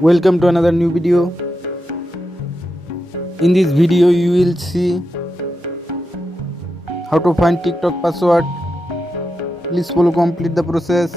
Welcome to another new video. In this video you will see how to find TikTok password. Please follow complete the process.